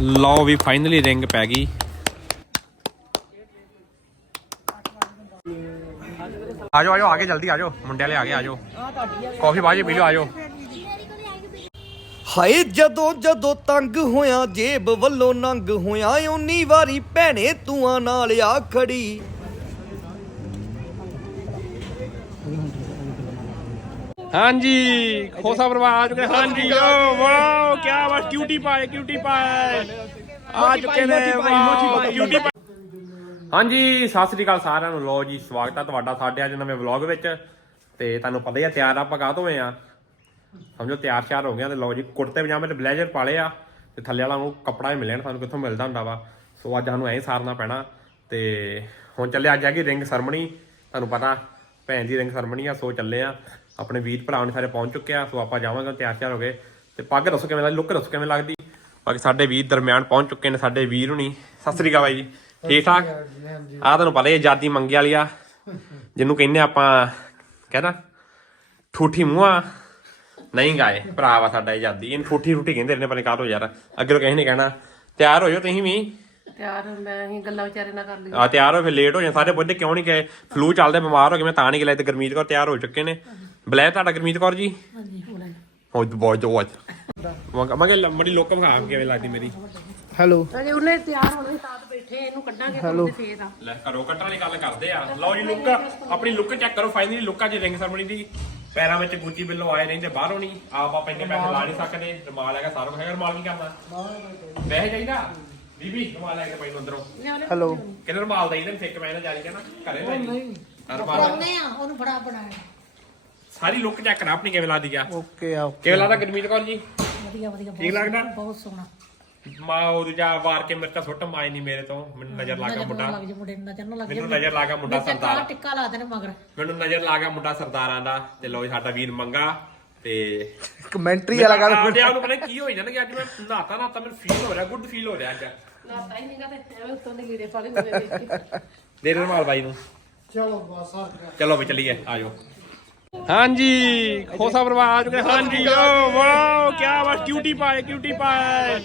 ਲਓ ਵੀ finally ring ਪੈ ਗਈ। ਆਜੋ ਆਜੋ ਆਗੇ ਜਲਦੀ, ਆਜੋ। ਮੁੰਡੇ ਵਾਲੇ ਆਗੇ ਆਜੋ। ਕਾਫੀ ਬਾਜੀ ਪੀ ਲਿਓ, ਆਜੋ। ਹਾਏ, ਜਦੋਂ ਜਦੋਂ ਤੰਗ ਹੋਇਆ, ਜੇਬ ਵੱਲੋਂ ਨੰਗ ਹੋਇਆ, ਓਨੀ ਵਾਰੀ ਭੈਣੇ ਤੂੰ ਨਾਲ ਆ ਖੜੀ। ਹਾਂਜੀ ਖੋਸਾ ਪਰਿਵਾਰ ਆ ਚੁੱਕੇ। ਹਾਂਜੀ। ਓ ਵਾਓ ਕੀ ਬਾਤ ਕਿਊਟੀ ਪਾਏ ਕਿਊਟੀ ਪਾਏ ਆ ਚੁੱਕੇ ਨੇ ਵਾਓ ਕਿਊਟੀ ਪਾਏ ਹਾਂਜੀ ਸਤਿ ਸ੍ਰੀ ਅਕਾਲ ਸਾਰਿਆਂ ਨੂੰ। ਲੋ ਜੀ ਸਵਾਗਤ ਹੈ ਤੁਹਾਡਾ ਸਾਡੇ ਅੱਜ ਨਵੇਂ ਵਲੌਗ ਵਿੱਚ। ਤੇ ਤੁਹਾਨੂੰ ਪਤਾ ਹੀ ਆ ਤਿਆਰ ਆਪਾਂ ਕਾਹ ਤੋਂ ਹੋਏ ਆ? ਸਮਝੋ ਤਿਆਰ ਸ਼ਿਆਰ ਹੋ ਗਿਆ ਤੇ ਲੋ ਜੀ ਕੁੜਤੇ ਪਜਾਮੇ ਤੇ ਬਲੇਜ਼ਰ ਪਾ ਲਏ ਆ ਤੇ ਥੱਲੇ ਵਾਲਾ ਨੂੰ ਕੱਪੜਾ ਹੀ ਮਿਲਿਆ ਸਾਨੂੰ ਕਿੱਥੋਂ ਮਿਲਦਾ ਹੁੰਦਾ ਵਾ। ਸੋ ਅੱਜ ਸਾਨੂੰ ਐਂ ਸਾਰਨਾ ਪੈਣਾ ਤੇ ਹੁਣ ਚੱਲੇ ਅੱਜ ਆ ਗਈ ਰਿੰਗ ਸਰਮਣੀ ਤੁਹਾਨੂੰ ਪਤਾ ਭੈਣ ਦੀ ਰਿੰਗ ਸਰਮਣੀ ਆ ਸੋ ਚੱਲੇ ਆ। ਆਪਣੇ ਵੀਰ ਭਰਾ ਨੇ ਸਾਰੇ ਪਹੁੰਚ ਚੁੱਕੇ ਆ ਸੋ ਆਪਾਂ ਜਾਵਾਂਗੇ ਤਿਆਰ ਸ਼ਿਆਰ ਹੋ ਗਏ। ਤੇ ਪੱਗ ਦੱਸੋ ਕਿਵੇਂ ਲੱਗਦੀ ਲੁੱਕ ਦੱਸੋ ਕਿਵੇਂ ਲੱਗਦੀ? ਬਾਕੀ ਸਾਡੇ ਵੀਰ ਦਰਮਿਆਨ ਪਹੁੰਚ ਚੁੱਕੇ ਨੇ ਸਾਡੇ ਵੀਰ ਹੁਣੀ। ਸਤਿ ਸ੍ਰੀ ਅਕਾਲ ਬਾਈ ਜੀ। ਠੀਕ ਠਾਕ? ਆ ਤੁਹਾਨੂੰ ਪਤਾ ਹੀ ਆਜ਼ਾਦੀ ਮੰਗੇ ਵਾਲੀ ਆ। ਜਿਹਨੂੰ ਕਹਿੰਦੇ ਆਪਾਂ ਕਹਿੰਦਾ ਠੂਠੀ ਮੂੰਹਾਂ ਨਹੀਂ ਗਾਏ ਭਰਾ ਵਾ ਸਾਡਾ ਆਜ਼ਾਦੀ। ਇਹਨੂੰ ਠੂਠੀ ਠੂਠੀ ਕਹਿੰਦੇ ਨੇ ਪਤਾ ਕਾਹ ਤੋਂ ਯਾਰ। ਅੱਗੇ ਕਿਸੇ ਨੇ ਕਹਿਣਾ ਤਿਆਰ ਹੋ ਜਾਓ ਤੁਸੀਂ ਵੀ। ਤਿਆਰ ਮੈਂ ਹੀ ਗੱਲਾਂ ਵਿਚਾਰੇ ਨਾਲ ਕਰ ਲਈ। ਆ ਤਿਆਰ ਹੋ ਫਿਰ ਲੇਟ ਹੋ ਜਾਣ ਸਾਰੇ ਪੁੱਛਦੇ ਕਿਉਂ ਨਹੀਂ ਗਏ? ਫਲੂ ਚੱਲਦੇ ਬਿਮਾਰ ਹੋ ਗਏ ਮੈਂ ਤਾਂ ਨਹੀਂ ਗਿਆ ਤੇ ਗਰਮੀਤ ਕੌਰ ਤਿਆਰ ਹੋ ਚੁੱਕੇ ਨੇ। ਬਲੈ ਤੁਹਾਡਾ ਗਰਮੀਤ ਕੌਰ ਜੀ? ਹਾਂਜੀ ਹੁਣ ਹੋ ਬਹੁਤ ਬਹੁਤ ਮੈਂ ਕਿਹਾ ਮੜੀ ਲੋਕ ਵਿਖਾ ਕਿਵੇਂ ਲੱਗਦੀ ਮੇਰੀ। ਹੈਲੋ ਅਜੇ ਉਹਨੇ ਤਿਆਰ ਹੋਣੇ ਸਾਥ ਬੈਠੇ ਇਹਨੂੰ ਕੱਢਾਂਗੇ ਤੇ ਫੇਰ ਆ। ਲੈ ਕਰੋ ਕੱਟਣ ਵਾਲੀ ਗੱਲ ਕਰਦੇ ਆ। ਲਓ ਜੀ ਲੁੱਕ ਆਪਣੀ ਲੁੱਕ ਚੈੱਕ ਕਰੋ ਫਾਈਨਲੀ ਲੁੱਕ ਅੱਜ ਰਿੰਗ ਸਰਮਣੀ ਦੀ। ਪੈਰਾਂ ਵਿੱਚ ਗੁੱਚੀ ਬਿੱਲੋ ਆਏ ਨਹੀਂ ਤੇ ਬਾਹਰੋਂ ਨਹੀਂ। ਆਪ ਆਪਾਂ ਇੰਨੇ ਪੈਸੇ ਲਾ ਨਹੀਂ ਸਕਦੇ। ਰਮਾਲ ਹੈਗਾ ਸਾਰਾ। ਕੁਝ ਹੈਗਾ ਰਮਾਲ ਕੀ ਕਰਨਾ? ਵੈਸੇ ਚਾਹੀਦਾ? ਬੀਬੀ ਰਮਾਲ ਲੈ ਕੇ ਪਾਈ ਨੂੰ ਅੰਦਰੋਂ। ਹੈਲੋ ਕਿਹਨੇ ਰਮਾਲ ਦਾ ਇਹਨਾਂ ਫਿੱਕ ਮੈਂ ਨਾ ਜਾਰੀ ਕਹਿਣਾ ਘਰੇ ਲੈ ਜੀ ਰਮਾਲ ਉਹਨੇ ਆ ਉਹਨੂੰ ਬੜਾ ਬਣਾਇਆ। ਸਾਰੀ ਲੁੱਕ ਚੈੱਕ ਕਰਾ ਆਪਣੀ ਕਿਵੇਂ ਲੱਗਦੀ ਆ। ਓਕੇ ਆ ਕਿਵੇਂ ਲੱਗਦਾ ਗਰਮੀਤ ਕੌਰ ਜੀ। ਵਧੀਆ ਵਧੀਆ ਠੀਕ ਲੱਗਦਾ? ਬਹੁਤ ਸੋਹਣਾ। ਮਾ ਉਹ ਦੂਜਾ ਵਾਰ ਕੇ ਮੇਰੇ ਤਾਂ ਸੁੱਟ ਮਾਈ ਨਹੀਂ ਮੇਰੇ ਤੋਂ ਮੈਨੂੰ ਨਜ਼ਰ ਲੱਗਾ ਮੁੰਡਾ। ਲੱਗ ਜੇ ਮੁੰਡੇ ਨੂੰ ਨਜ਼ਰ ਨਾ ਲੱਗ ਜੇ ਮੈਨੂੰ ਨਜ਼ਰ ਲੱਗਾ ਮੁੰਡਾ। ਸਰਦਾਰ। ਟਿੱਕਾ ਲਾ ਦੇਣੇ ਮਗਰ। ਮੈਨੂੰ ਨਜ਼ਰ ਲੱਗਾ ਮੁੰਡਾ ਸਰਦਾਰਾਂ ਦਾ ਤੇ ਲੋ ਸਾਡਾ ਵੀਰ ਮੰਗਾ ਤੇ ਕਮੈਂਟਰੀ ਵਾਲਾ ਗੱਲ ਆਪਦੇ ਆਪ ਨੂੰ ਪਤਾ ਕੀ ਹੋਈ ਜਾਣਗੇ ਅੱਜ ਮੈਂ ਨਹਾਤਾ ਨਹਾਤਾ ਮੈਨੂੰ ਫੀਲ ਹੋ ਰਿਹਾ ਗੁੱਡ ਫੀਲ ਹੋ ਰਿਹਾ ਅੱਜ। ਲਾਤਾ ਹੀ ਨਹੀਂਗਾ ਤੇ ਐਵੇਂ ਉੱਤੋਂ ਦੇ ਗੀੜੇ ਫਾਲੇ ਹੋਏ ਦੇਖ ਕੇ ਦੇ ਦੇ ਰਮਾਲ ਬਾਈ ਨੂੰ। ਚਲੋ ਬਸ ਚਲੋ ਵੀ ਚੱਲੀਏ ਆਜੋ ਹਾਂਜੀ ਖੋਸਾ ਪਰਿਵਾਰ ਆ ਚੁੱਕੇ। ਹਾਂਜੀ ਓ ਵਾਓ ਕੀ ਬਾਤ ਕਿਊਟੀ ਪਾਏ ਕਿਊਟੀ ਪਾਏ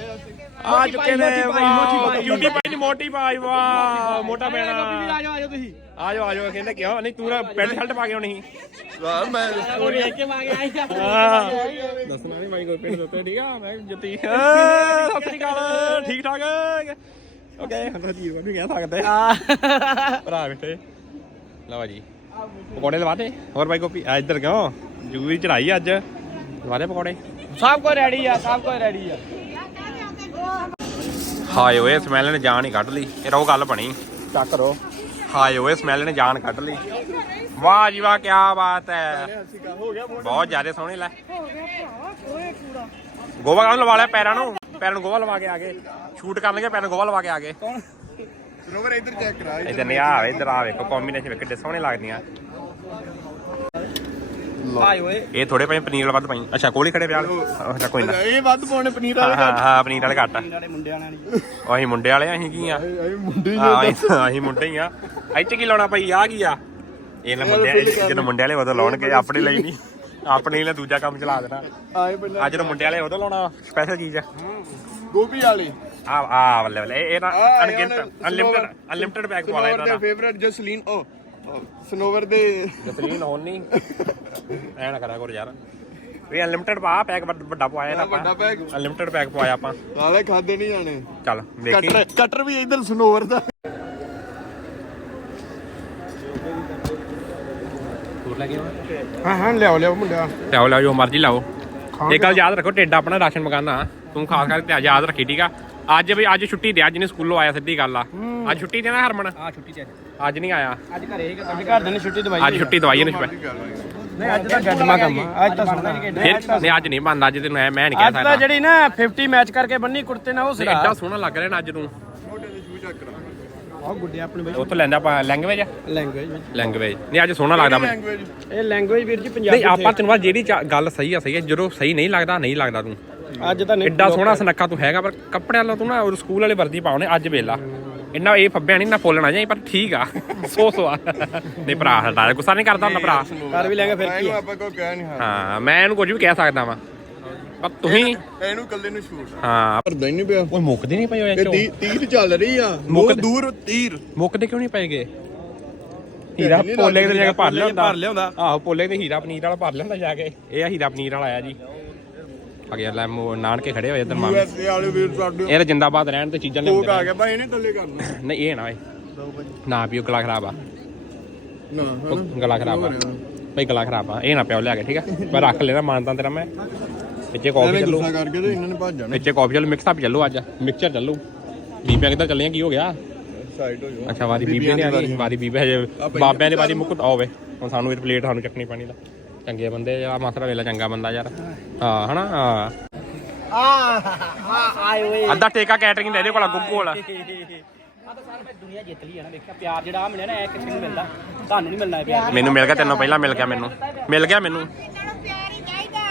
ਆ ਚੁੱਕੇ ਨੇ ਵਾਓ ਕਿਊਟੀ ਪਾਈ। ਦੀ ਮੋਟੀ ਪਾਈ ਵਾਹ ਮੋਟਾ ਪੈਣਾ ਆਜੋ ਆਜੋ ਤੁਸੀਂ। ਆਜੋ ਆਜੋ ਕਹਿੰਦੇ ਕਿਉਂ ਨਹੀਂ ਤੂੰ ਪੈਂਟ ਸ਼ਰਟ ਪਾ ਕੇ ਆਉਣੀ ਵਾਹ ਮੈਂ ਹਾਂ। ਦੱਸਣਾ ਨਹੀਂ ਮਾਈ ਕੋਈ ਪਿੰਡ ਦਿੱਤੇ ਠੀਕ ਆ? ਮੈਂ ਜੁੱਤੀ। ਸਤਿ ਸ੍ਰੀ ਅਕਾਲ ਠੀਕ ਠਾਕ? ਓਕੇ ਹੁਣ ਤਾਂ ਜੀਵਨ ਵੀ ਕਹਿ ਸਕਦੇ ਭਰਾ ਬੇਟੇ ਲਵਾ ਜੀ। ਪਕੌੜੇ ਲਵਾਤੇ ਹੋਰ ਬਾਈ ਗੋਪੀ ਆ ਇੱਧਰ ਕਿਉਂ? ਜੂਰੀ ਚੜਾਈ ਅੱਜ। ਲਵਾਦੇ ਪਕੌੜੇ। ਸਭ ਕੋ ਰੈਡੀ ਆ ਸਭ ਕੋ ਰੈਡੀ ਆ। ਹਾਏ ਓਏ ਸਮੈਲ ਨੇ ਜਾਨ ਹੀ ਕੱਢ ਲਈ। ਇਹ ਰੋ ਗੱਲ ਬਣੀ। ਚੱਕ ਕਰੋ। ਹਾਏ ਓਏ ਸਮੈਲ ਨੇ ਜਾਨ ਕੱਢ ਲਈ। ਵਾਹ ਜੀ ਵਾਹ ਕੀ ਬਾਤ ਹੈ। ਬਹੁਤ ਜ਼ਿਆਦਾ ਸੋਹਣੇ ਲੈ। ਗੋਵਾ ਕਾਹਨੂੰ ਲਵਾ ਲਿਆ? ਪੈਰਾਂ ਨੂੰ। ਪੈਰਾਂ ਨੂੰ ਗੋਵਾ ਲਵਾ ਕੇ ਆ ਗਏ। ਸ਼ੂਟ ਕਰਨ ਲੱਗੇ ਪੈਰਾਂ ਨੂੰ ਗੋਵਾ ਲਵਾ ਕੇ ਆ ਗਏ। ਇੱਧਰ ਚੈੱਕ ਕਰਾ ਇਧਰ ਨਹੀਂ ਆ ਇਧਰ ਆ ਵੇਖੋ ਕੰਬੀਨੇਸ਼ਨ ਵੇਖ ਕਿੱਡੇ ਸੋਹਣੇ ਲੱਗਦੀਆਂ। ਆਏ ਓਏ ਇਹ ਥੋੜੇ ਭਾਈ ਪਨੀਰ ਵਾਲਾ ਵੱਧ ਪਾਈ। ਅੱਛਾ ਕੋਲੀ ਖੜੇ ਪਿਆਲ ਅੱਛਾ ਕੋਈ ਨਾ। ਇਹ ਵੱਧ ਪਾਉਣੇ ਪਨੀਰ ਹਾਂ ਹਾਂ ਹਾਂ ਪਨੀਰ ਵਾਲੇ ਘੱਟ। ਵਾਲੇ ਮੁੰਡਿਆਂ ਉਹ ਅਸੀਂ ਮੁੰਡੇ ਵਾਲੇ ਅਸੀਂ ਕੀ ਆ? ਇਹ ਮੁੰਡੇ ਹਾਂ ਅਸੀਂ ਅਸੀਂ ਮੁੰਡੇ ਹੀ ਆ। ਇੱਥੇ ਕੀ ਲਾਉਣਾ ਭਾਈ? ਆ ਕੀ ਆ? ਇਹਨਾਂ ਮੁੰਡੇ ਜਦੋਂ ਮੁੰਡੇ ਵਾਲੇ ਉਦੋਂ ਲਾਉਣਗੇ ਆਪਣੇ ਲਈ ਨਹੀਂ। ਆਪਣੇ ਲਈ ਦੂਜਾ ਕੰਮ ਚਲਾ ਦੇਣਾ। ਆਏ ਪਹਿਲਾਂ। ਅੱਜ ਜਦੋਂ ਮੁੰਡੇ ਵਾਲੇ ਉਦੋਂ ਲਾਉਣਾ ਸਪੈਸ਼ਲ ਚੀਜ਼ ਆ। ਗੋਭੀ ਵਾਲੇ। ਆ ਆ ਬੱਲੇ ਬੱਲੇ ਇਹ- ਇਹ ਨਾ ਆਹ, ਇਹ ਅਨਗਿਨਟ ਵਾਲੇ ਅਨਲਿਮਟਡ ਅਨਲਿਮਟਡ ਪੈਕ ਪਵਾ ਲੈ ਇਹਨਾਂ ਦਾ ਫੇਵਰਟ ਜਸਲੀਨ ਓ ਸਨੋਵਰ ਦੇ ਜਸਲੀਨ ਹੋਣ ਨਹੀਂ ਐ ਨਾ ਕਰਿਆ ਕਰੋ ਯਾਰ ਵੀ ਅਨਲਿਮਟਡ ਪਾ ਪੈਕ ਵੱਡਾ ਪਵਾਇਆ ਨਾ ਵੱਡਾ ਆਪਾਂ pack। ਅਨਲਿਮਟਡ ਪੈਕ ਪਵਾਇਆ ਆਪਾਂ ਨਾਲੇ ਖਾਦੇ ਨਹੀਂ ਜਾਣੇ ਚੱਲ ਦੇਖੀ ਕਟਰ ਕਟਰ ਵੀ ਇਧਰ ਸਨੋਵਰ ਦਾ ਹਾਂ ਹਾਂ ਲਿਆਓ ਲਿਆਓ ਮੁੰਡਿਆ ਲਿਆਓ ਲਿਆਓ ਜੋ ਮਰਜ਼ੀ ਲਾਓ ਇਹ ਗੱਲ ਯਾਦ ਰੱਖੋ ਟੇਡਾ ਆਪਣਾ ਰਾਸ਼ਨ ਮਗਾਨਾ ਤੂੰ ਖਾਸ ਕਰਕੇ ਯਾਦ ਰੱਖੀ ਠੀਕ ਆ ਅੱਜ ਵੀ ਅੱਜ ਛੁੱਟੀ ਦੇ ਅੱਜ ਨਹੀਂ ਸਕੂਲੋਂ ਆਇਆ ਸਿੱਧੀ ਗੱਲ ਆ। ਅੱਜ ਛੁੱਟੀ ਦੇ ਨਾ ਹਰਮਨ? ਆ ਛੁੱਟੀ ਤੇ ਅੱਜ। ਨਹੀਂ ਆਇਆ। ਅੱਜ ਘਰੇ ਹੀ ਸਾਡੇ ਘਰ ਦੇ ਨੇ ਛੁੱਟੀ ਦਵਾਈ ਅੱਜ ਛੁੱਟੀ ਦਵਾਈ ਨਹੀਂ ਨਹੀਂ ਅੱਜ ਤਾਂ ਗੱਡਮਾ ਕੰਮ ਅੱਜ ਤਾਂ ਫਿਰ ਨਹੀਂ ਅੱਜ ਨਹੀਂ ਬੰਦਾ ਅੱਜ ਤੈਨੂੰ ਐ ਮੈਂ ਨਹੀਂ ਕਹਿ ਅੱਜ ਤਾਂ ਜਿਹੜੀ ਨਾ 50 ਮੈਚ ਕਰਕੇ ਬੰਨੀ ਕੁੜਤੇ ਨਾਲ ਉਹ ਸਿਰਾ। ਐਡਾ ਸੋਹਣਾ ਲੱਗ ਰਿਹਾ ਨਾ ਅੱਜ ਨੂੰ ਆਹ ਗੁੱਡੇ ਆਪਣੇ ਬਈ। ਉਹ ਤੋਂ ਲੈਂਦਾ ਆਪਾਂ ਲੈਂਗੁਏਜ ਲੈਂਗੁਏਜ ਲੈਂਗੁਏਜ ਨਹੀਂ ਅੱਜ ਸੋਹਣਾ ਲੱਗਦਾ ਮੈਨੂੰ। ਇਹ ਲੈਂਗੁਏਜ ਵੀਰ ਜੀ ਪੰਜਾਬੀ ਨਹੀਂ ਆਪਾਂ ਤੈਨੂੰ ਜਿਹੜੀ ਗੱਲ ਸਹੀ ਆ ਸਹੀ ਆ। ਜਦੋਂ ਸਹੀ ਨਹੀਂ ਲੱਗਦਾ ਨਹੀਂ ਲੱਗਦਾ ਤੂੰ। ਅੱਜ ਤਾਂ ਨਹੀਂ ਐਡਾ ਸੋਹਣਾ ਸੁਨੱਖਾ ਤੂੰ ਹੈਗਾ ਪਰ ਕੱਪੜਿਆਂ ਨਾਲ ਤੂੰ ਨਾ ਉਹ ਸਕੂਲ ਵਾਲੇ ਵਰਦੀ ਪਾਉਣੇ ਅੱਜ ਵੇਲਾ ਇੰਨਾ ਇਹ ਫੱਬਿਆ ਨਹੀਂ ਨਾ ਫੋਲਣਾ ਜਾਈ ਪਰ ਠੀਕ ਆ। ਸੋ ਸੋ ਆ। ਨਹੀਂ ਭਰਾ ਸਾਡਾ ਗੁੱਸਾ ਨਹੀਂ ਕਰਦਾ ਹੁੰਦਾ ਭਰਾ। ਕਰ ਵੀ ਲੈਂਗੇ ਫਿਰ ਕੀ ਆ? ਆਪਾਂ ਕੋਈ ਕਹਿ ਨਹੀਂ ਹਾਂ ਮੈਂ ਇਹਨੂੰ ਕੁਝ ਵੀ ਕਹਿ ਸਕਦਾ ਵਾਂ। ਪਰ ਤੁਸੀਂ ਇਹਨੂੰ ਕੱਲੇ ਨੂੰ ਸ਼ੂਟ ਹਾਂ। ਕਰਦਾ ਹੀ ਨਹੀਂ ਪਿਆ। ਓਏ ਮੁੱਕਦੇ ਨਹੀਂ ਪਏ ਓਏ ਇਹ ਤੀਰ ਚੱਲ ਰਹੀ ਆ। ਮੁੱਕ- ਦੂਰ ਤੀਰ। ਮੁੱਕਦੇ ਕਿਉਂ ਨਹੀਂ ਪਏਗੇ ਹੀਰਾ ਪੋਲੇ ਦੇ ਜਾ ਕੇ ਭਰ ਪੋਲੇ ਲਿਆਉਂਦਾ। ਭਰ ਲਿਆਉਂਦਾ। ਆਹੋ ਪੋਲੇ ਤੇ ਹੀਰਾ ਪਨੀਰ ਵਾਲਾ ਭਰ ਲਿਆਉਂਦਾ ਜਾ ਕੇ। ਇਹ ਆ ਹੀਰਾ ਪਨੀਰ ਵਾਲਾ ਆਇਆ ਜੀ। ਅਗੇ ਲੈ ਮੋ ਨਾਨਕੇ ਖੜੇ ਹੋਏ ਇਧਰ ਮਾਮੇ। ਯੂਐਸਏ ਵਾਲੇ ਵੀਰ ਸਾਡੇ। ਇਹ ਤਾਂ ਜਿੰਦਾਬਾਦ ਰਹਿਣ ਤੇ ਚੀਜ਼ਾਂ ਕੋਕ ਆ। ਗਿਆ ਭਾਈ ਇਹਨੇ ਥੱਲੇ ਕਰਨਾ। ਨਹੀਂ ਇਹ ਨਾ ਓਏ। ਨਾ ਪੀਓ ਗਲਾ ਖਰਾਬ ਆ। ਨਾ ਉਹ ਗਲਾ ਖਰਾਬ ਆ। ਭਾਈ ਗਲਾ ਖਰਾਬ ਆ। ਇਹ ਨਾ ਪਿਓ ਲਿਆ ਕੇ ਠੀਕ ਆ? ਮੈਂ ਰੱਖ ਲੈਣਾ ਮੰਨਦਾ ਤੇਰਾ ਮੈਂ। ਵਿੱਚੇ ਕਾਫੀ ਐਵੇਂ ਚੱਲੂ। ਗੁੱਸਾ ਕਰਕੇ ਤੇ ਇਹਨਾਂ ਨੇ ਭੱਜ ਜਾਣਾ। ਵਿੱਚੇ ਕਾਫੀ ਚੱਲੂ ਮਿਕਸ ਅਪ ਚੱਲੂ ਅੱਜ। ਮਿਕਸਚਰ ਚੱਲੂ। ਬੀਬੀਆਂ ਕਿੱਧਰ ਚੱਲੀਆਂ ਕੀ ਹੋ ਗਿਆ? ਸਾਈਡ ਹੋ ਜਾਓ। ਅੱਛਾ ਵਾਰੀ ਬੀਬੀ ਨੇ ਆ ਗਈ ਵਾਰੀ। ਬੀਬੀ ਹਜੇ ਬਾਬਿਆਂ ਦੀ ਵਾਰੀ ਮੁਕਤ ਆਵੇ ਹੁਣ ਸਾਨੂੰ ਇਹ ਪਲੇਟ ਸਾਨੂੰ ਚੱਕਣੀ ਪੈਣੀ ਦਾ ਚੰਗੇ ਬੰਦੇ ਆ ਮਾਸਰਾ ਵੇਲਾ ਚੰਗਾ ਬੰਦਾ ਯਾਰ। ਹਾਂ ਹਨਾ? ਹਾਂ ਆਏ ਓਏ ਅੱਧਾ ਟੇਕਾ ਕੈਟਰਿੰਗ ਦਾ ਇਹਦੇ ਕੋਲ ਆ, ਗੁੱਗੂ ਵਾਲਾ। ਆ ਤਾਂ ਸਾਰੇ ਮੈਂ ਦੁਨੀਆ ਜਿੱਤ ਲਈ ਹੈ ਨਾ ਵੇਖਿਆ ਪਿਆਰ ਜਿਹੜਾ ਆ ਮਿਲਿਆ ਨਾ ਇਹ ਕਿਸੇ ਨੂੰ ਮਿਲਦਾ। ਤੁਹਾਨੂੰ ਨਹੀਂ ਮਿਲਣਾ ਇਹ ਪਿਆਰ। ਮੈਨੂੰ ਮਿਲ ਗਿਆ ਤੈਨੂੰ ਪਹਿਲਾਂ ਮਿਲ ਗਿਆ ਮੈਨੂੰ। ਮਿਲ ਗਿਆ ਮੈਨੂੰ।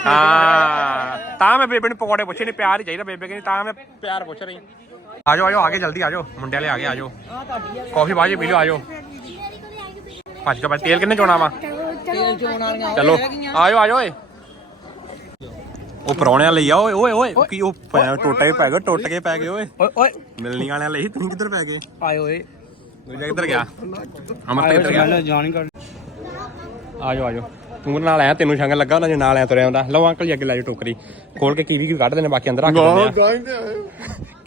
ਹਾਂ ਤਾਂ ਮੈਂ ਬੇਬੇ ਨੂੰ ਪਕੌੜੇ ਪੁੱਛੇ ਨੇ ਪਿਆਰ ਹੀ ਚਾਹੀਦਾ ਬੇਬੇ ਕਹਿੰਦੀ ਤਾਂ ਮੈਂ ਪਿਆਰ ਪੁੱਛ ਰਹੀ। ਆਜੋ ਆਜੋ ਆਗੇ ਜਲਦੀ ਆਜੋ ਮੁੰਡੇ ਵਾਲੇ ਆਗੇ ਆਜੋ। ਕਾਫੀ ਬਾਜੀ ਪੀ ਲਿਓ ਆਜੋ। ਭੱਜ ਕੇ ਤੇਲ ਕਿੰਨੇ ਚੋਣਾ ਵਾ? ਚਲੋ ਆਜੋ ਆਜੋ ਓਏ। ਉਹ ਪਰੌਣਿਆਂ ਲਈ ਆ ਓਏ ਓਏ ਓਏ ਕੀ ਉਹ ਪੈ- ਟੁੱਟ ਕੇ ਪੈ ਗਏ ਟੁੱਟ ਕੇ ਪੈ ਗਏ ਓਏ। ਓਏ ਓਏ। ਮਿਲਣੀ ਵਾਲਿਆਂ ਲਈ ਤੁਸੀਂ ਕਿੱਧਰ ਪੈ ਗਏ? ਆਏ ਓਏ ਦੂਜਾ ਕਿੱਧਰ ਗਿਆ? ਅਮਰ ਕਿੱਧਰ ਗਿਆ? ਜਾਣ ਕਰ ਆਜੋ ਆਜੋ। ਤੂੰ ਨਾਲ ਆਇਆ ਤੈਨੂੰ ਸ਼ੰਗ ਲੱਗਾ ਉਹਨਾਂ ਦੇ ਨਾਲ ਆਇਆ ਤੁਰਿਆ ਹੁੰਦਾ ਲਓ ਅੰਕਲ ਜੀ ਅੱਗੇ ਲੈ ਜਾਓ ਟੋਕਰੀ। ਖੋਲ ਕੇ ਕੀਵੀ ਕੀ ਕੱਢਦੇ ਨੇ ਬਾਕੀ ਅੰਦਰ ਰੱਖ ਗਾਂ ਦਿੰਦੇ ਆ। ਗਾਂ ਤੇ ਆਏ।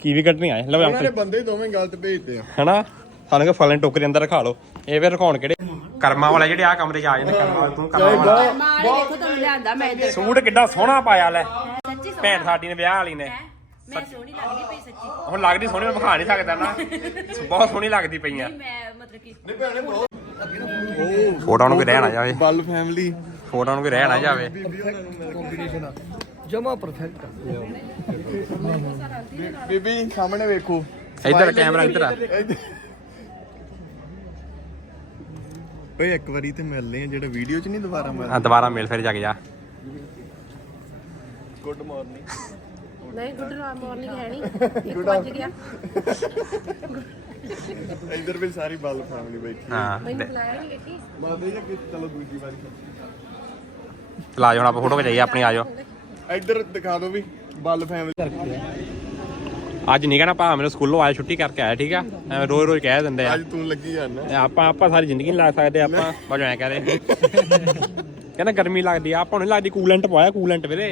ਕੀਵੀ ਕੱਢਣੀ ਆਏ। ਲਓ ਉਹਨਾਂ ਨੇ ਅੰਕਲ ਬੰਦੇ ਦੋਵੇਂ ਗਲਤ ਭੇਜਦੇ ਆ। ਹਨਾ? ਸਾਨੂੰ ਕਿ ਫਲਨ ਟੋਕਰੀ ਅੰਦਰ ਰਖਾ ਲਓ। ਇਹ ਵੀ ਰਖਾਉਣ ਕਿਹੜੇ ਕਰਮਾ ਵਾਲੇ ਜਿਹੜੇ ਆ ਕਮਰੇ 'ਚ ਆ ਜਾਂਦੇ ਕਰਮਾ ਵਾਲੇ ਤੂੰ ਕਰਮਾ ਵਾਲਾ ਮਾਂ ਨੇ ਦੇਖੋ ਤੁਹਾਨੂੰ ਲਿਆਂਦਾ ਮੈਂ ਇੱਧਰ। ਸੂਟ ਕਿੱਡਾ ਸੋਹਣਾ ਪਾਇਆ ਲੈ। ਸੱਚੀ ਸੋਹਣਾ। ਭੈਣ ਸਾਡੀ ਨੇ ਵਿਆਹ ਵਾਲੀ ਨੇ। ਹੈ? ਮੈਂ ਸੋਹਣੀ ਲੱਗਦੀ ਪਈ ਸੱਚੀ। ਹੁਣ ਲੱਗਦੀ ਸੋਹਣੀ ਮੈਂ ਵਿਖਾ ਨਹੀਂ ਸਕਦਾ ਨਾ। ਬਹੁਤ ਸੋਹਣੀ ਲੱਗਦੀ ਪਈਆਂ ਮੈਂ ਮਤਲਬ ਕਿ ਫੋਟੋ ਨੂੰ ਕੋਈ ਰਹਿ ਨਾ ਜਾਵੇ। ਬੱਲ ਫੈਮਿਲੀ ਫੋਟੋ ਨੂੰ ਕੋਈ ਰਹਿ ਨਾ ਜਾਵੇ। ਜਮਾ ਪਰਫੈਕਟ ਬੀਬੀ ਸਾਹਮਣੇ ਵੇਖੋ। ਇੱਧਰ ਕੈਮਰਾ ਇੱਧਰ ਆ। ਓਏ ਇੱਕ ਵਾਰੀ ਤੇ ਮਿਲਦੇ ਆ ਜਿਹੜਾ ਵੀਡੀਓ 'ਚ ਨਹੀਂ ਦੁਬਾਰਾ ਮਿਲ ਆ ਦੁਬਾਰਾ ਮਿਲ ਫਿਰ ਜਾ ਕੇ ਜਾ। ਗੁੱਡ ਮਾਰਨਿੰਗ ਨਹੀਂ ਗੁੱਡ ਮਾਰਨਿੰਗ ਹੈ ਨਹੀਂ। ਇੱਕ ਵੱਜ ਗਿਆ। ਇੱਧਰ ਵੀ ਸਾਰੀ ਬੱਲ ਫੈਮਿਲੀ ਬੈਠੀ ਹਾਂ। ਮੈਨੂੰ ਬੁਲਾਇਆ ਨਹੀਂ ਵੇਖੀ ਮਾਦੇ ਜੀ ਅੱਗੇ ਚਲੋ ਦੂਜੀ ਵਾਰੀ। ਲਾ ਜਾਓ ਹੁਣ ਆਪਾਂ ਫੋਟੋ ਖਿਚਾਈਏ ਆਪਣੀ ਆ ਜਾਓ। ਇੱਧਰ ਦਿਖਾ ਦਿਓ ਵੀ ਬੱਲ ਫੈਮਿਲੀ ਅੱਜ ਨਹੀਂ ਕਹਿਣਾ ਭਾ ਮੇਰੇ ਸਕੂਲੋਂ ਆਇਆ ਛੁੱਟੀ ਕਰਕੇ ਆਇਆ ਠੀਕ ਆ? ਐਵੇਂ ਰੋਜ਼ ਰੋਜ਼ ਕਹਿ ਦਿੰਦੇ ਆ। ਅੱਜ ਤੂੰ ਲੱਗੀ ਇਹ ਆਪਾਂ ਆਪਾਂ ਸਾਰੀ ਜ਼ਿੰਦਗੀ ਨਹੀਂ ਲਾ ਸਕਦੇ ਆਪਾਂ ਬਾਜੋ ਐ ਕਹਦੇ ਕਹਿੰਦਾ ਗਰਮੀ ਲੱਗਦੀ ਆ ਆਪਾਂ ਨੂੰ ਲੱਗਦੀ ਕੂਲੈਂਟ ਪਵਾਇਆ ਕੂਲੈਂਟ ਵੀਰੇ।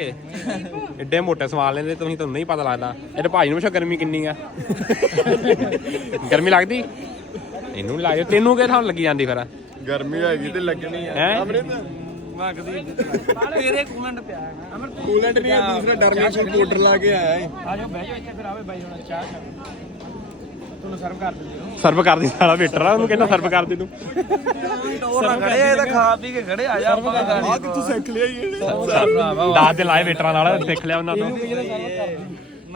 ਐਡੇ ਮੋਟੇ ਸਵਾਲ ਲੈਂਦੇ ਤੁਸੀਂ ਤੁਹਾਨੂੰ ਨਹੀਂ ਪਤਾ ਲੱਗਦਾ। ਇਹਦੇ ਭਾਈ ਨੂੰ ਪੁੱਛੋ ਗਰਮੀ ਕਿੰਨੀ ਆ। ਗਰਮੀ ਲੱਗਦੀ? ਇਹਨੂੰ ਲੱਗਦੀ ਤੈਨੂੰ ਕਿਹ ਥਾਂ ਲੱਗੀ ਜਾਂਦੀ ਫਿਰ? ਗਰਮੀ ਹੈਗੀ ਤੇ ਲੱਗਣੀ ਆ। ਹੈਂ? ਆਪਣੇ ਤਾਂ ਮੰਗਦੀ ਤੇਰੇ ਕੂਲੈਂਟ ਪਿਆ ਹੈ ਅਮਰ ਤੂੰ ਕੂਲੈਂਟ ਨਹੀਂ ਆ ਦੂਸਰਾ ਡਰਮੇਸ਼ਨ ਪਾਊਡਰ ਲਾ ਕੇ ਆਇਆ ਏ। ਆ ਜਾਓ ਬਹਿ ਜਾਓ ਇੱਥੇ ਫਿਰ ਆਵੇ ਬਾਈ ਹੁਣ ਚਾਹ ਚਾਹ ਤੁਹਾਨੂੰ ਸਰਵ ਕਰ ਦਿੰਦੇ ਹੋ। ਸਰਵ ਕਰਦੀ ਸਾਲਾ ਵੇਟਰ ਆ ਉਹਨੂੰ ਕਹਿੰਦਾ ਸਰਵ ਕਰ ਦੇ ਤੂੰ। ਖੜੇ ਇਹ ਤਾਂ ਖਾ ਪੀ ਕੇ ਖੜੇ ਆ ਜਾ ਆਪਾਂ ਆ ਕਿ ਤੂੰ ਸਿੱਖ ਲਿਆ ਹੀ ਇਹਨੇ? ਦਾਦ ਦੇ ਲਾਏ ਵੇਟਰਾਂ ਨਾਲ ਸਿੱਖ ਲਿਆ ਉਹਨਾਂ ਤੋਂ।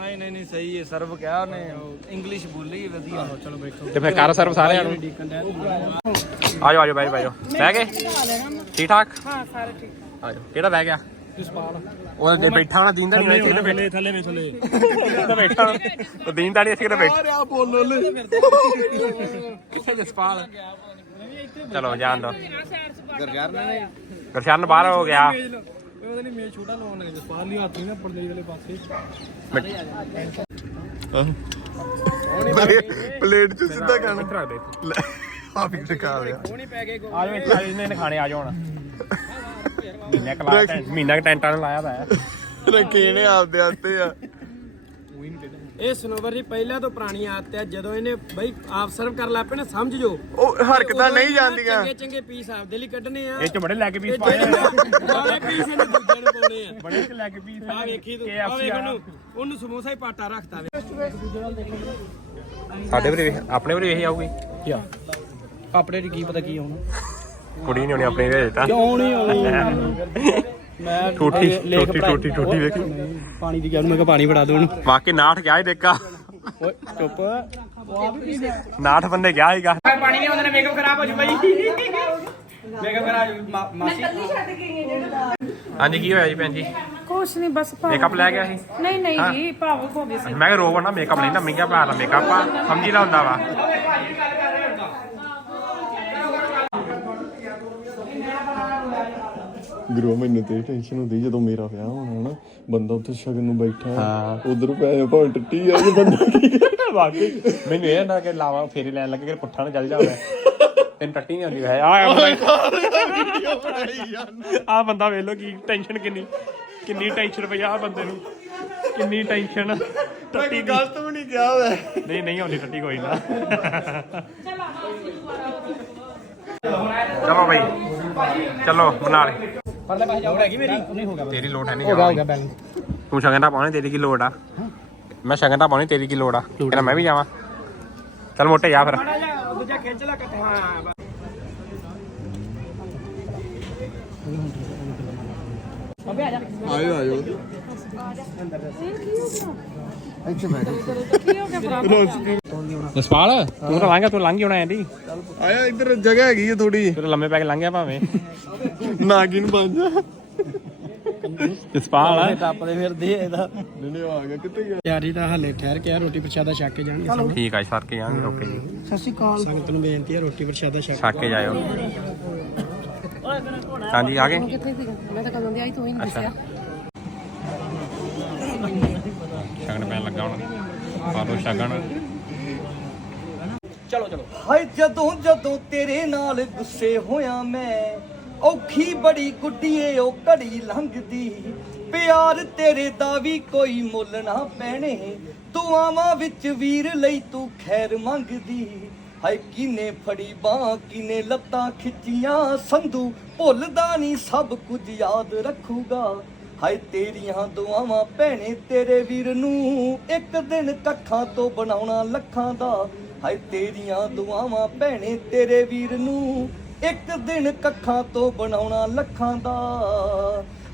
ਨਹੀਂ ਨਹੀਂ ਨਹੀਂ ਸਹੀ ਹੈ ਸਰਵ ਕਿਹਾ ਉਹਨੇ ਇੰਗਲਿਸ਼ ਬੋਲੀ ਵਧੀਆ। ਚਲੋ ਬੈਠੋ ਤੇ ਫਿਰ ਕਰ ਸਰਵ ਸਾਰਿਆਂ ਨੂੰ। ਆਜੋ ਆਜੋ ਬਾਈ ਬਾਈਓ ਬਹਿ ਗਏ? ਠੀਕ ਠਾਕ ਹਾਂ ਸਾਰੇ ਠੀਕ ਆਜੋ ਕਿਹੜਾ ਬਹਿ ਗਿਆ? ਜਸਪਾਲ। ਉਹ ਜੇ ਬੈਠਾ ਹੋਣਾ ਦੀਂਦਾ ਨਹੀਂ ਇੱਥੇ ਬੈਠੇ ਥੱਲੇ ਵੇ ਥੱਲੇ ਤਾਂ ਬੈਠਾ ਹੋਣਾ। ਉਹ ਦੀਂਦਾ ਨਹੀਂ ਇੱਥੇ ਕਿਤੇ ਬੈਠਾ। ਆ ਬੋਲੋ ਲੈ ਕਿੱਥੇ ਜਸਪਾਲ? ਚਲੋ ਜਾਣ ਦੋ। ਗਰਸ਼ਰਨ ਬਾਹਰ ਹੋ ਗਿਆ। ਉਹਦੇ ਲਈ ਮੇਜ਼ ਛੋਟਾ ਲਾਉਣ ਲੱਗੇ ਜਸਪਾਲ ਲਈ ਹੱਥ ਨਾ ਪਰਦੇ ਵਾਲੇ ਪਾਸੇ। ਪਲੇਟ 'ਚ ਸਿੱਧਾ ਖਾਣਾ ਲੈ। ਆ ਵੀ ਦਿਖਾ ਲਿਆ। ਉਹਨੇ ਪੈ ਗਏ ਆਜੋ ਇੱਥੇ ਆਜੋ ਇਹਨੇ ਖਾਣੇ ਆਜੋ ਹੁਣ। ਮਹੀਨਾ ਕਲਾ ਮਹੀਨਾ ਕ ਟੈਂਟਾਂ ਨੇ ਲਾਇਆ ਤਾਂ ਰੱਖੇ ਨੇ ਆਪਦੇ ਹੱਥੇ ਆ। ਇਹ ਸਨੋਵਰ ਜੀ ਪਹਿਲਾਂ ਤੋਂ ਪੁਰਾਣੀ ਆਦਤ ਹੈ ਜਦੋਂ ਇਹਨੇ ਬਈ ਆਪ ਸਰਵ ਕਰ ਲੱਪੇ ਨਾ ਸਮਝ ਜੋ। ਉਹ ਹਰਕਤਾਂ ਨਹੀਂ ਜਾਂਦੀਆਂ ਚੰਗੇ ਚੰਗੇ ਪੀਸ ਆਪਦੇ ਲਈ ਕੱਢਨੇ ਆ। ਇਹ ਚ ਬੜੇ ਲੈਗ ਪੀਸ ਪਾਏ ਆ। ਵਾਲੇ ਪੀਸ ਇਹਨੇ ਦੂਜਿਆਂ ਨੂੰ ਪਾਉਣੇ ਆ। ਬੜੇ ਲੈਗ ਪੀਸ ਆ ਵੇਖੀ ਤੂੰ ਆ ਵੇਖ ਆ। ਉਹਨੂੰ ਉਹਨੂੰ ਸਮੋਸਾ ਹੀ ਪਾਟਾ ਰੱਖਤਾ ਵੇ। ਸਾਡੇ ਵੇਖ- ਆਪਣੇ ਵੀਰੇ ਇਹੀ ਆਊਗੀ? ਕੀ ਆਪਣੇ ਦੀ ਕੀ ਪਤਾ ਕੀ ਹੋਣਾ ਕੁੜੀ ਨਹੀਂ ਹੋਣੀ ਆਪਣੇ ਵੀਰੇ ਤਾਂ ਕਿਉਂ ਨਹੀਂ ਆਉਣੀ? ਮੈਂ ਠੂਠੀ, ਲੇਖ ਠੂਠੀ, ਪੜ੍ਹਾਈ- ਵੇਖੀ। ਪਾਣੀ ਦੀ ਗੱਲ ਮੈਂ ਕਿਹਾ ਪਾਣੀ ਫੜਾ ਦੋ ਉਹਨੂੰ। ਵਾਕਈ ਨਾਠ ਗਿਆ ਹੀ ਦੇਖਾ। ਓਏ ਚੁੱਪ। ਨਾਠ ਬੰਦੇ ਗਿਆ ਹੀਗਾ ਪਾਣੀ ਨਹੀਂ ਆਉਂਦਾ ਨੇ ਮੇਕਅਪ ਖਰਾਬ ਹੋ ਜੂ ਬਾਈ। ਮੇਕਅਪ ਖਰਾਬ ਮਾਸੀ। ਹਾਂਜੀ ਕੀ ਹੋਇਆ ਜੀ ਭੈਣ ਜੀ? ਕੁਛ ਨਹੀਂ ਬਸ ਭਾਵੁਕ ਮੇਕਅਪ ਲੈ ਗਿਆ ਸੀ? ਨਹੀਂ ਨਹੀਂ ਜੀ ਭਾਵੁਕ ਹੋ ਗਏ ਸੀ। ਮੈਂ ਕਿਹਾ ਰੋਵਣ ਨਾ ਮੇਕਅਪ ਲੈਂਦਾ ਮਹਿੰਗਾ ਭਰਾ ਦਾ ਮੇਕਅਪ ਆ। ਸਮਝੀ ਦਾ ਹੁੰਦਾ ਵਾ। ਗੁਰੂ ਮੈਨੂੰ ਤੇ ਟੈਨਸ਼ਨ ਹੁੰਦੀ ਜਦੋਂ ਮੇਰਾ ਵਿਆਹ ਹੋਣਾ ਨਾ ਬੰਦਾ ਉੱਥੇ ਸ਼ਗਨ ਨੂੰ ਬੈਠਾ ਉਧਰ ਪੈ ਭਾਵੇਂ ਟੱਟੀ ਆ ਜੇ ਬੰਦਾ। ਕੀ ਵਾਕਈ ਮੈਨੂੰ ਇਹ ਨਾ ਕਿ ਲਾਵਾ ਫੇਰੇ ਲੈਣ ਲੱਗੇ ਕਿ ਪੁੱਠਾ ਨਾ ਚੱਲ ਜਾਵੇ ਤੈਨੂੰ ਟੱਟੀ ਨਹੀਂ ਆਉਂਦੀ ਹੈ ਆ ਆ ਬੰਦਾ ਵੇਖ ਲੋ ਕੀ ਟੈਨਸ਼ਨ ਕਿੰਨੀ ਕਿੰਨੀ ਟੈਨਸ਼ਨ ਪਈ ਆ ਬੰਦੇ ਨੂੰ। ਕਿੰਨੀ ਟੈਨਸ਼ਨ ਟੱਟੀ ਗਲਤ ਵੀ ਨਹੀਂ ਕਿਹਾ ਵੈ ਨਹੀਂ ਨਹੀਂ ਆਉਂਦੀ ਟੱਟੀ ਕੋਈ ਨਾ। ਚਲੋ ਭਾਈ ਚਲੋ ਬਣਾ ਲੈ। ਪਰਲੇ ਪਾਸੇ ਜਾਉ ਹੈਗੀ ਮੇਰੀ? ਨਹੀਂ ਹੋ ਗਿਆ। ਤੇਰੀ ਲੋੜ ਹੈ ਨਹੀਂ ਹੋ ਗਿਆ ਬੈਲੈਂਸ ਤੂੰ ਸ਼ਗਨ ਦਾ ਪਾਉਣੀ ਤੇਰੀ ਕੀ ਲੋੜ ਆ? ਮੈਂ ਸ਼ਗਨ ਦਾ ਪਾਉਣੀ ਤੇਰੀ ਕੀ ਲੋੜ ਆ? ਕਹਿੰਦਾ ਮੈਂ ਵੀ ਜਾਵਾਂ। ਚੱਲ ਮੋਟੇ ਜਾ ਫਿਰ। ਮਾੜਾ ਜਿਹਾ ਦੂਜਾ ਖਿੱਚ ਲੈ ਕੱਟ ਹਾਂ ਬਸ। ਆਇਓ ਆਇਓ। ਜਸਪਾਲ? ਤੂੰ ਤਾਂ ਤੂੰ ਲੰਘ ਹੀ ਹੋਣਾ ਐਂਡੀ। ਆਇਆ ਇੱਧਰ ਜਗ੍ਹਾ ਹੈਗੀ ਆ ਥੋੜੀ ਤੂੰ ਤਾਂ ਲੰਮੇ ਪੈ ਕੇ ਲੰਘ ਗਿਆ ਭਾਵੇਂ। ਨਾਗੀ ਨੂੰ ਬਣ ਜਾ। ਜਸਪਾਲ ਟੱਪਦੇ ਫਿਰਦੇ ਇਹਦਾ ਨਹੀਂ ਆ ਗਿਆ ਕਿੱਥੇ ਗਿਆ? ਯਾਰੀ ਤਾਂ ਹਲੇ ਠਹਿਰ ਕੇ ਆ ਰੋਟੀ ਪ੍ਰਸ਼ਾਦਾ ਛੱਕ ਕੇ ਜਾਣਗੇ ਠੀਕ ਆ ਸਰ ਕੇ ਜਾਵਾਂਗੇ ਓਕੇ ਜੀ। ਸਤਿ ਸ਼੍ਰੀ ਅਕਾਲ। ਸੰਗਤ ਨੂੰ ਬੇਨਤੀ ਹੈ ਰੋਟੀ ਪ੍ਰਸ਼ਾਦਾ ਛੱਕ ਛੱਕ ਕੇ ਜਾਇਓ। ਹਾਂਜੀ ਆ ਗਏ? ਮੈਂ ਤਾਂ ਕਦੋਂ ਦੀ ਆਈ ਤੂੰ ਹੀ ਨਹੀਂ ਦੱਸਿਆ। ਸ਼ਗਨ ਪੈਣ ਲੱਗਾ ਹੁਣ। ਪਾ ਲਓ ਸ਼ਗਨ। ਹਾਏ ਜਦੋਂ ਜਦੋਂ ਤੇਰੇ ਨਾਲ ਗੁੱਸੇ ਹੋਇਆ ਮੈਂ ਔਖੀ ਬੜੀ ਗੁੱਡੀਏ ਉਹ ਘੜੀ ਲੰਘਦੀ। ਪਿਆਰ ਤੇਰੇ ਦਾ ਵੀ ਕੋਈ ਮੁੱਲ ਨਾ ਪੈਣੇ। ਦੁਆਵਾਂ ਵਿੱਚ ਵੀਰ ਲਈ ਤੂੰ ਖੈਰ ਮੰਗਦੀ। ਹਾਏ ਕਿਨੇ ਫੜੀ ਬਾਹ ਕਿਨੇ ਲੱਤਾਂ ਖਿੱਚੀਆਂ। ਸੰਧੂ ਭੁੱਲਦਾ ਨਹੀਂ ਸਭ ਕੁਝ ਯਾਦ ਰੱਖੂਗਾ। ਹਾਏ ਤੇਰੀਆਂ ਦੁਆਵਾਂ ਭੈਣੇ ਤੇਰੇ ਵੀਰ ਨੂੰ ਇੱਕ ਦਿਨ ਕੱਖਾਂ ਤੋਂ ਬਣਾਉਣਾ ਲੱਖਾਂ ਦਾ। ਹਾਏ ਤੇਰੀਆਂ ਦੁਆਵਾਂ ਭੈਣੇ ਤੇਰੇ ਵੀਰ ਨੂੰ ਇੱਕ ਦਿਨ ਕੱਖਾਂ ਤੋਂ ਬਣਾਉਣਾ ਲੱਖਾਂ ਦਾ।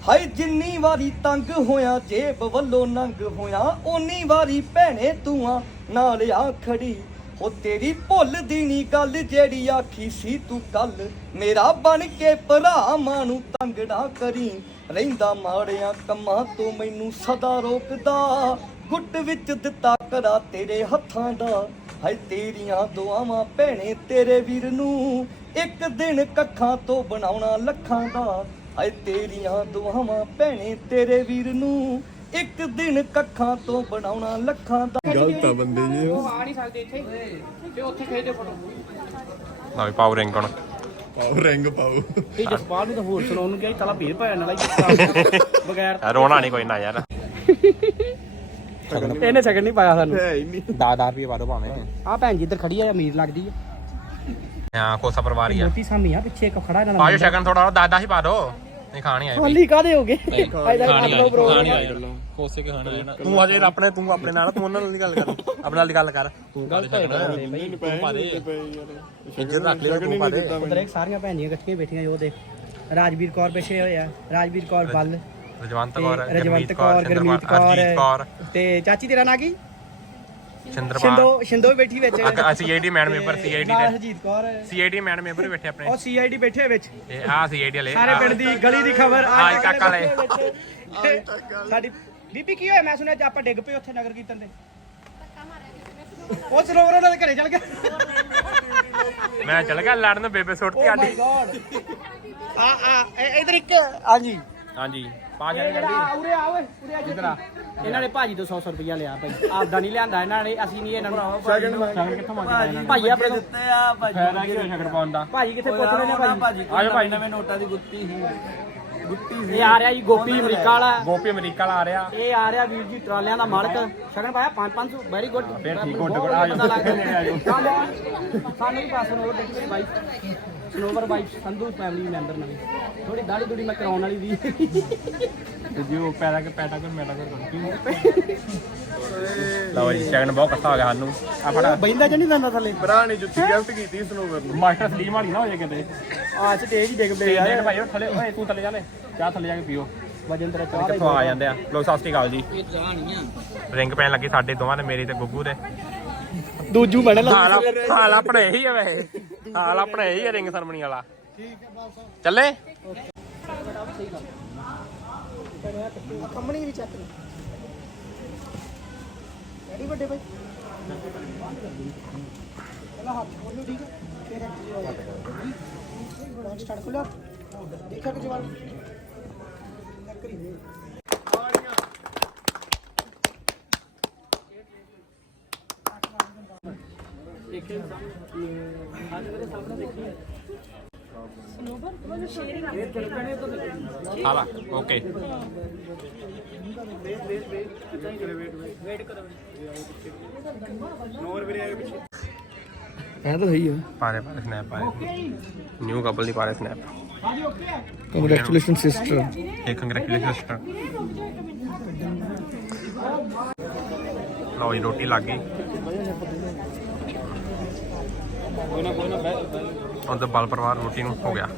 ਹਾਏ ਜਿੰਨੀ ਵਾਰੀ ਤੰਗ ਹੋਇਆ, ਜੇਬ ਵੱਲੋਂ ਨੰਗ ਹੋਇਆ, ਓਨੀ ਵਾਰੀ ਭੈਣੇ ਤੂੰ ਆ ਨਾਲ ਆ ਖੜੀ। ਉਹ ਤੇਰੀ ਭੁੱਲ ਦੀ ਨਹੀਂ ਗੱਲ ਜਿਹੜੀ ਆਖੀ ਸੀ ਤੂੰ ਕੱਲ। ਮੇਰਾ ਬਣ ਕੇ ਭਰਾ ਨੂੰ ਤੰਗ ਕਰੀ। ਰਹਿੰਦਾ ਮਾੜਿਆਂ ਕੰਮਾਂ ਤੋਂ ਮੈਨੂੰ ਸਦਾ ਰੋਕਦਾ। ਗੁੱਟ ਵਿੱਚ ਦਿੱਤਾ ਕਰਾ ਤੇਰੇ ਹੱਥਾਂ ਦਾ। ਹਾਏ ਤੇਰੀਆਂ ਦੁਆਵਾਂ ਭੈਣੇ ਤੇਰੇ ਵੀਰ ਨੂੰ। ਇੱਕ ਦਿਨ ਕੱਖਾਂ ਤੋਂ ਬਣਾਉਣਾ ਲੱਖਾਂ ਦਾ। ਹਾਏ ਤੇਰੀਆਂ ਦੁਆਵਾਂ ਭੈਣੇ ਤੇਰੇ ਵੀਰ ਨੂੰ। ਇੱਕ ਦਿਨ ਕੱਖਾਂ ਤੋਂ ਬਣਾਉਣਾ ਲੱਖਾਂ ਦਾ। ਗਲਤ ਆ ਬੰਦੇ ਜੀ ਉਹ? ਆ ਨਹੀਂ ਸਕਦੇ ਇੱਥੇ। ਤੇ ਉੱਥੇ ਖੇਡੇ ਫੋਟੋ। ਲਓ ਵੀ ਪਾਓ ਰਿੰਗ ਹੁਣ। ਪਾਓ ਰਿੰਗ ਪਾਓ। ਇਹ ਜਸਪਾਲ ਨੂੰ ਤਾਂ ਹੋਰ ਸੁਣਾਉਣ ਨੂੰ ਕਿਹਾ ਤਲਾ ਪੈ ਜਾਣ ਵਾਲਾ ਬਗੈਰ ਆ, ਰੋਣਾ ਨਹੀਂ ਕੋਈ ਨਾ ਯਾਰ। ਇਹਨੇ ਸੈਕਿੰਡ ਨਹੀਂ ਪਾਇਆ ਸਾਨੂੰ। ਹੈ ਹੀ ਨਹੀਂ। 10 ਰੁਪਏ ਪਾ ਦੋ ਭਾਵੇਂ ਆ ਭੈਣ ਜੀ ਇੱਧਰ ਖੜੀ ਆ ਅਮੀਰ ਲੱਗਦੀ ਆ। ਹਾਂ ਕੋਸਾ ਪਰਿਵਾਰ ਹੀ ਆ। ਮੋਤੀ ਸਾਮੀ ਆ ਪਿੱਛੇ ਇੱਕ ਖੜਾ ਇਹਨਾਂ ਪਾਜੋ ਸ਼ਗਨ ਥੋੜਾ 10 10 ਹੀ ਪਾ ਦੋ ਨਹੀਂ ਖਾਣੀ ਆਏ ਖਾਲੀ ਕਾਦੇ ਹੋ ਗਏ? ਖਾਣੀ ਆਏ ਖਾਣੀ ਆਏ। ਕੋਸੇ ਕੇ ਖਾਣੀ ਆਏ ਤੂੰ ਅਜੇ ਆਪਣੇ ਤੂੰ ਆਪਣੇ ਨਾਲ ਤੂੰ ਉਹਨਾਂ ਨਾਲ ਨਹੀਂ ਗੱਲ ਕਰ ਆਪਣੇ ਨਾਲ ਦੀ ਗੱਲ ਕਰ। ਤੂੰ ਗੱਲ ਤੂੰ ਪਾ ਦੇ। ਇੱਜ਼ਤ ਰੱਖ ਲੈ ਤੂੰ ਪਾ ਦੇ। ਉਧਰ ਇੱਕ ਸਾਰੀਆਂ ਭੈਣ ਜੀਆਂ ਇਕੱਠੀਆਂ ਬੈਠੀਆਂ ਜੋ ਦੇਖ। ਰਾਜਵੀਰ ਕੌਰ ਪਿੱਛੇ ਹੋਇਆ। ਰਾਜਵੀਰ ਕੌਰ ਬੱਲ। ਰਜਵੰਤ ਕੌਰ ਰਜਵੰਤ ਕੌਰ ਗਰਮੀਤ ਕੌਰ। ਕੌਰ। ਤੇ ਚਾਚੀ ਤੇਰਾ ਨਾਂ ਕੀ? ਚੰਦਰਪਾਲ ਸ਼ਿੰਦੋ ਸ਼ਿੰਦੋ ਵੀ ਬੈਠੀ ਵਿੱਚ। ਸੀਆਈਡੀ ਮੈਨ ਮੇਂਬਰ ਸੀਆਈਡੀ ਨਾਲ ਦੇ। Harjeet Kaur CID man member ਵੀ ਬੈਠੇ ਆਪਣੇ। ਉਹ ਸੀਆਈਡੀ ਬੈਠੇ ਵਿੱਚ। ਇਹ ਆ ਸੀਆਈਡੀ ਵਾਲੇ। ਸਾਰੇ ਪਿੰਡ ਦੀ ਗਲੀ ਦੀ ਖਬਰ ਆ ਇਹ ਕਾਕਾ ਵਾਲੇ। ਸਾਡੀ ਬੀਬੀ ਕੀ ਹੋਇਆ? ਮੈਂ ਸੁਣਿਆ ਅੱਜ ਆਪਾਂ ਡਿੱਗ ਪਏ ਉੱਥੇ ਨਗਰ ਕੀਰਤਨ ਤੇ ਉਹ ਸਰੋਵਰ ਉਹਨਾਂ ਦੇ ਘਰੇ ਚਲ ਗਿਆ ਮੈਂ ਚਲ ਗਿਆ ਲੜਨ ਬੇਬੇ ਸੁੱਟਤੀ ਓ ਆਡੀ ਮਾਈ ਗॉड ਆ ਆ ਇ- ਇਧਰ ਇੱਕ ਹਾਂਜੀ। ਹਾਂਜੀ। ਪਾ ਜਾ ਆ ਉਰੇ ਆ ਓਏ ਉਰੇ ਆ ਜਿੱਧਰ ਆ। ਇਹਨਾਂ ਨੇ ਭਾਜੀ ਤੋਂ 100 100 ਰੁਪਇਆ ਲਿਆ ਭਾਈ। ਆਪਦਾ ਨਹੀਂ ਲਿਆਂਦਾ ਇਹਨਾਂ ਨੇ ਅਸੀਂ ਨਹੀਂ ਇਹਨਾਂ ਨੂੰ ਸ਼ਗਨ ਕਿੱਥੋਂ ਮੰਗਦਾ ਇਹਨਾਂ ਨੇ? ਭਾਈ ਆਪਣੇ ਦਿੱਤੇ ਆ ਭਾਜੀ ਫਾਇਦਾ ਕੀ ਹੋਇਆ ਸ਼ਗਨ ਪਾਉਣ ਦਾ? ਭਾਜੀ ਕਿੱਥੇ ਪੁੱਛ ਰਹੇ ਨੇ ਭਾਜੀ? ਭਾਜੀ ਆਜੋ ਭਾਈ ਨਵੇਂ ਨੋਟਾਂ ਦੀ ਗੁੱਤੀ ਸੀ। ਗੁੱਤੀ ਸੀ। ਇਹ ਆ ਰਿਹਾ ਜੀ ਗੋਪੀ ਅਮਰੀਕਾ ਵਾਲਾ। ਗੋਪੀ ਅਮਰੀਕਾ ਵਾਲਾ ਆ ਰਿਹਾ। ਇਹ ਆ ਰਿਹਾ ਵੀਰ ਜੀ ਟਰਾਲਿਆਂ ਦਾ ਮਾਲਕ। ਸ਼ਗਨ ਪਾਇਆ 5-500 ਵੈਰੀ ਗੁੱਡ ਫਿਰ ਠੀਕ, good, good, ਆ ਜਾਓ। ਸਾਨੂੰ ਵੀ ਪਾਸ ਨੋਟ ਦੇਖੀ ਬਾਈ। ਸਨੋਵਰ ਬਾਈ ਸੰਧੂ ਫੈਮਿਲੀ ਮੈਂਬਰ ਨਵੀਂ ਥੋੜੀ ਦਾੜੀ ਦੂੜੀ ਮੈਂ ਕਰਾਉਣ ਵਾਲੀ ਦੀ ਤੇ ਜੀ ਉਹ ਪੈਦਾ ਕੇ ਪੈਦਾ ਕਰ ਮੈਦਾ ਕਰ ਲਓ ਜੀ ਸ਼ਗਨ ਬਹੁਤ ਕੱਸਾ ਹੋ ਗਿਆ ਸਾਨੂੰ। ਆ ਫੜਾ। ਬੈਂਦਾ ਚ ਨਹੀਂ ਦੰਦਾ ਥੱਲੇ? ਭਰਾ ਨੇ ਜੁੱਤੀ ਗਿਫਟ ਕੀਤੀ ਸਨੋਵਰ ਨੂੰ। ਮਾਸਟਰ ਸਲੀਮ ਵਾਲੀ ਨਾ ਹੋ ਜਾਏ ਕਿਤੇ ਆ ਸਟੇਜ ਹੀ ਡਿੱਗ ਪਏ ਯਾਰ। ਯਾਰ ਭਾਈ ਉਹ ਥੱਲੇ ਓਏ ਤੂੰ ਥੱਲੇ ਜਾ ਲੈ। ਚਾਹ ਥੱਲੇ ਜਾ ਕੇ ਪੀਓ। ਵਜਨ ਤੇਰਾ ਚਾਹ ਕਿੱਥੋਂ ਆ ਜਾਂਦੇ ਆ? ਲੋਕ ਸਤਿ ਸ਼੍ਰੀ ਅਕਾਲ ਜੀ। ਰਿੰਗ ਪੈਣ ਲੱਗੀ ਸਾਡੇ ਦੋਵਾਂ ਦੇ ਮੇਰੀ ਤੇ ਗੁੱਗੂ ਦੇ। ਦੂਜੂ ਬਣ ਹਾਲ ਆਪ- ਹਾਲ ਆਪਣੇ ਇਹੀ ਆ ਵੈਸੇ। ਹਾਲ ਆਪਣੇ ਇਹੀ ਆ ਰਿੰਗ ਸਰਮਣੀ ਵਾਲਾ। ਚੱਲੇ? ਕੰਪਨੀ ਵੀ ਚੱਕ ਰੈਡੀ ਵੱਡੇ ਭਾਈ ਪਹਿਲਾਂ ਹੱਥ ਖੋਲੋ ਠੀਕ ਹੈ ਫਿਰ ਸਟਾਰਟ ਖੋਲੋ ਦੇਖਿਆ ਕਿ ਜਵਾਨ ਹਾਲਾ ਓਕੇ ਇਹ ਤਾਂ ਸਹੀ ਹੈ ਪਾਰੇ ਪਾਰੇ ਸਨੈਪ ਪਾਰੇ ਨਿਊ ਕਪਲ ਦੀ। ਪਾਰੇ ਸਨੈਪ ਕੰਗ੍ਰੈਚੁਲੇਸ਼ਨ ਸਿਸਟਰ ਇਹ ਕੰਗ੍ਰੈਚੁਲੇਸ਼ਨ ਸਿਸਟਰ ਲਓ ਜੀ ਰੋਟੀ ਲੱਗ ਗਈ। ਉਹਦਾ ਬਲ ਪਰਿਵਾਰ ਰੋਟੀ ਨੂੰ ਹੋ ਗਿਆ।